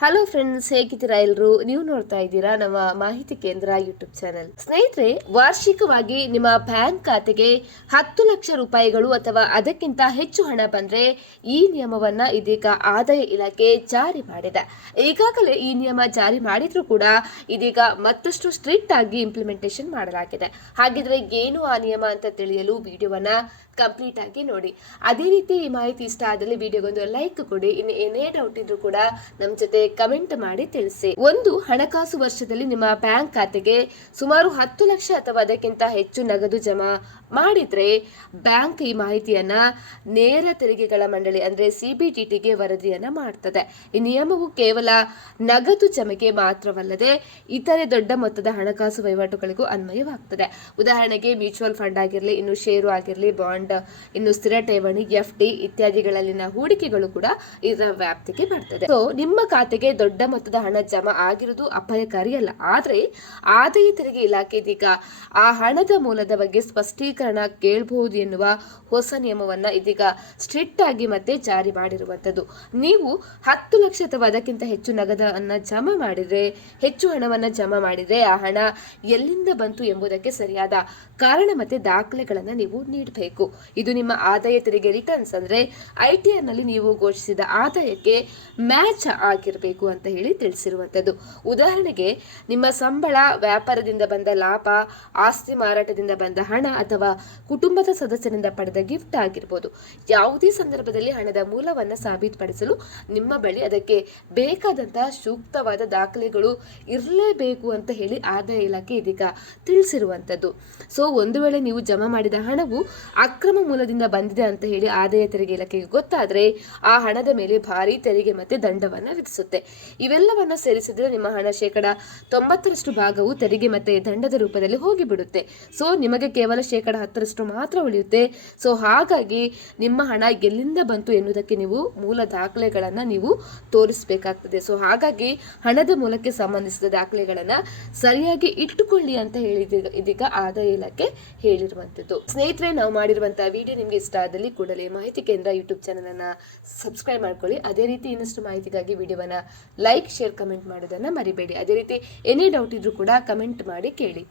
Hello friends ಹೇಗಿದ್ದೀರಾ ಎಲ್ರು? ನೀವು ನೋಡ್ತಾ ಇದ್ದೀರಾ ನಮ್ಮ ಮಾಹಿತಿ ಕೇಂದ್ರ ಯೂಟ್ಯೂಬ್ ಚಾನೆಲ್ ಸ್ನೇಹಿತರೆ, ವಾರ್ಷಿಕವಾಗಿ ನಿಮ್ಮ ಬ್ಯಾಂಕ್ ಖಾತೆಗೆ ಹತ್ತು ಲಕ್ಷ ರೂಪಾಯಿಗಳು ಅಥವಾ ಅದಕ್ಕಿಂತ ಹೆಚ್ಚು ಹಣ ಬಂದ್ರೆ ಈ ನಿಯಮವನ್ನ ಇದೀಗ ಆದಾಯ ಇಲಾಖೆ ಜಾರಿ ಮಾಡಿದೆ. ಈಗಾಗಲೇ ಈ ನಿಯಮ ಜಾರಿ ಮಾಡಿದ್ರೂ ಕೂಡ ಇದೀಗ ಮತ್ತಷ್ಟು ಸ್ಟ್ರಿಕ್ಟ್ ಆಗಿ ಇಂಪ್ಲಿಮೆಂಟೇಷನ್ ಮಾಡಲಾಗಿದೆ. ಹಾಗಿದ್ರೆ ಏನು ಆ ನಿಯಮ ಅಂತ ತಿಳಿಯಲು ವಿಡಿಯೋವನ್ನ ಕಂಪ್ಲೀಟ್ ಆಗಿ ನೋಡಿ. ಅದೇ ರೀತಿ ಈ ಮಾಹಿತಿ ಇಷ್ಟ ಆದಲ್ಲಿ ವಿಡಿಯೋಗೊಂದು ಲೈಕ್ ಕೊಡಿ. ಇನ್ನು ಏನೇ ಡೌಟ್ ಇದ್ರೂ ಕೂಡ ನಮ್ಮ ಜೊತೆ ಕಮೆಂಟ್ ಮಾಡಿ ತಿಳಿಸಿ. ಒಂದು ಹಣಕಾಸು ವರ್ಷದಲ್ಲಿ ನಿಮ್ಮ ಬ್ಯಾಂಕ್ ಖಾತೆಗೆ ಸುಮಾರು ಹತ್ತು ಲಕ್ಷ ಅಥವಾ ಅದಕ್ಕಿಂತ ಹೆಚ್ಚು ನಗದು ಜಮಾ ಮಾಡಿದ್ರೆ ಬ್ಯಾಂಕ್ ಈ ಮಾಹಿತಿಯನ್ನ ನೇರ ತೆರಿಗೆಗಳ ಮಂಡಳಿ ಅಂದ್ರೆ ಟಿಗೆ ವರದಿಯನ್ನ ಮಾಡ್ತದೆ. ಈ ನಿಯಮವು ಕೇವಲ ನಗದು ಜಮೆಗೆ ಮಾತ್ರವಲ್ಲದೆ ಇತರೆ ದೊಡ್ಡ ಮೊತ್ತದ ಹಣಕಾಸು ವಹಿವಾಟುಗಳಿಗೂ ಅನ್ವಯವಾಗ್ತದೆ. ಉದಾಹರಣೆಗೆ ಮ್ಯೂಚುವಲ್ ಫಂಡ್ ಆಗಿರಲಿ, ಇನ್ನು ಷೇರು ಆಗಿರಲಿ, ಬಾಂಡ್, ಇನ್ನು ಸ್ಥಿರ ಠೇವಣಿ, ಎಫ್ ಡಿ ಇತ್ಯಾದಿಗಳಲ್ಲಿನ ಹೂಡಿಕೆಗಳು ಕೂಡ ಇದರ ವ್ಯಾಪ್ತಿಗೆ ಬರ್ತದೆ. ಸೊ ನಿಮ್ಮ ಖಾತೆಗೆ ದೊಡ್ಡ ಮೊತ್ತದ ಹಣ ಜಮಾ ಆಗಿರುವುದು ಅಪಾಯಕಾರಿ ಅಲ್ಲ. ಆದರೆ ಆದಾಯ ತೆರಿಗೆ ಇಲಾಖೆ ಇದೀಗ ಆ ಹಣದ ಮೂಲದ ಬಗ್ಗೆ ಸ್ಪಷ್ಟೀಕರಣ ಕೇಳಬಹುದು ಎನ್ನುವ ಹೊಸ ನಿಯಮವನ್ನ ಇದೀಗ ಸ್ಟ್ರಿಕ್ಟ್ ಆಗಿ ಮತ್ತೆ ಜಾರಿ ಮಾಡಿರುವಂಥದ್ದು. ನೀವು ಹತ್ತು ಲಕ್ಷ ಅಥವಾ ಅದಕ್ಕಿಂತ ಹೆಚ್ಚು ನಗದನ್ನ ಜಮಾ ಮಾಡಿದ್ರೆ, ಹೆಚ್ಚು ಹಣವನ್ನ ಜಮಾ ಮಾಡಿದ್ರೆ ಆ ಹಣ ಎಲ್ಲಿಂದ ಬಂತು ಎಂಬುದಕ್ಕೆ ಸರಿಯಾದ ಕಾರಣ ಮತ್ತೆ ದಾಖಲೆಗಳನ್ನ ನೀವು ನೀಡಬೇಕು. ಇದು ನಿಮ್ಮ ಆದಾಯ ತೆರಿಗೆ ರಿಟರ್ನ್ಸ್ ಅಂದ್ರೆ ಐ ನಲ್ಲಿ ನೀವು ಘೋಷಿಸಿದ ಆದಾಯಕ್ಕೆ ಮ್ಯಾಚ್ ಆಗಿರಬೇಕು ಅಂತ ಹೇಳಿ ತಿಳಿಸಿರುವಂತದ್ದು ಉದಾಹರಣೆಗೆ, ನಿಮ್ಮ ಸಂಬಳ ವ್ಯಾಪಾರದಿಂದ ಬಂದ ಲಾಭ, ಆಸ್ತಿ ಮಾರಾಟದಿಂದ ಬಂದ ಹಣ ಅಥವಾ ಕುಟುಂಬದ ಸದಸ್ಯರಿಂದ ಪಡೆದ ಗಿಫ್ಟ್ ಆಗಿರ್ಬೋದು. ಯಾವುದೇ ಸಂದರ್ಭದಲ್ಲಿ ಹಣದ ಮೂಲವನ್ನು ಸಾಬೀತುಪಡಿಸಲು ನಿಮ್ಮ ಬಳಿ ಅದಕ್ಕೆ ಬೇಕಾದಂತಹ ಸೂಕ್ತವಾದ ದಾಖಲೆಗಳು ಇರಲೇಬೇಕು ಅಂತ ಹೇಳಿ ಆದಾಯ ಇಲಾಖೆ ಇದೀಗ ತಿಳಿಸಿರುವಂಥದ್ದು ಸೊ ಒಂದು ವೇಳೆ ನೀವು ಜಮಾ ಮಾಡಿದ ಹಣವು ಅಕ್ರಮ ಮೂಲದಿಂದ ಬಂದಿದೆ ಅಂತ ಹೇಳಿ ಆದಾಯ ತೆರಿಗೆ ಇಲಾಖೆಗೆ ಗೊತ್ತಾದರೆ ಆ ಹಣದ ಮೇಲೆ ಭಾರಿ ತೆರಿಗೆ ಮತ್ತೆ ದಂಡವನ್ನು ವಿಧಿಸುತ್ತೆ. ಇವೆಲ್ಲವನ್ನು ಸೇರಿಸಿದ್ರೆ ನಿಮ್ಮ ಹಣ ಶೇಕಡ ತೊಂಬತ್ತರಷ್ಟು ಭಾಗವು ತೆರಿಗೆ ಮತ್ತೆ ದಂಡದ ರೂಪದಲ್ಲಿ ಹೋಗಿಬಿಡುತ್ತೆ. ಸೊ ನಿಮಗೆ ಕೇವಲ ಶೇಕಡ ಹತ್ತರಷ್ಟು ಮಾತ್ರ ಉಳಿಯುತ್ತೆ. ಸೊ ಹಾಗಾಗಿ ನಿಮ್ಮ ಹಣ ಎಲ್ಲಿಂದ ಬಂತು ಎನ್ನುವುದಕ್ಕೆ ನೀವು ಮೂಲ ದಾಖಲೆಗಳನ್ನು ನೀವು ತೋರಿಸಬೇಕಾಗ್ತದೆ. ಸೊ ಹಾಗಾಗಿ ಹಣದ ಮೂಲಕ್ಕೆ ಸಂಬಂಧಿಸಿದ ದಾಖಲೆಗಳನ್ನು ಸರಿಯಾಗಿ ಇಟ್ಟುಕೊಳ್ಳಿ ಅಂತ ಹೇಳಿದ, ಇದೀಗ- ಇದೀಗ ಆದಾಯ ಇಲಾಖೆ ಹೇಳಿರುವಂಥದ್ದು ಸ್ನೇಹಿತರೆ, ನಾವು ಮಾಡಿರುವಂತಹ ವಿಡಿಯೋ ನಿಮಗೆ ಇಷ್ಟ ಆದಲ್ಲಿ ಕೂಡಲೇ ಮಾಹಿತಿ ಕೇಂದ್ರ ಯೂಟ್ಯೂಬ್ ಚಾನಲ್ ಅನ್ನ ಸಬ್ಸ್ಕ್ರೈಬ್ ಮಾಡ್ಕೊಳ್ಳಿ. ಅದೇ ರೀತಿ ಇನ್ನಷ್ಟು ಮಾಹಿತಿಗಾಗಿ ವಿಡಿಯೋವನ್ನ ಲೈಕ್ ಶೇರ್ ಕಮೆಂಟ್ ಮಾಡೋದನ್ನ ಮರಿಬೇಡಿ. ಅದೇ ರೀತಿ ಎನಿ ಡೌಟ್ ಇದ್ರೂ ಕೂಡ ಕಮೆಂಟ್ ಮಾಡಿ ಕೇಳಿ.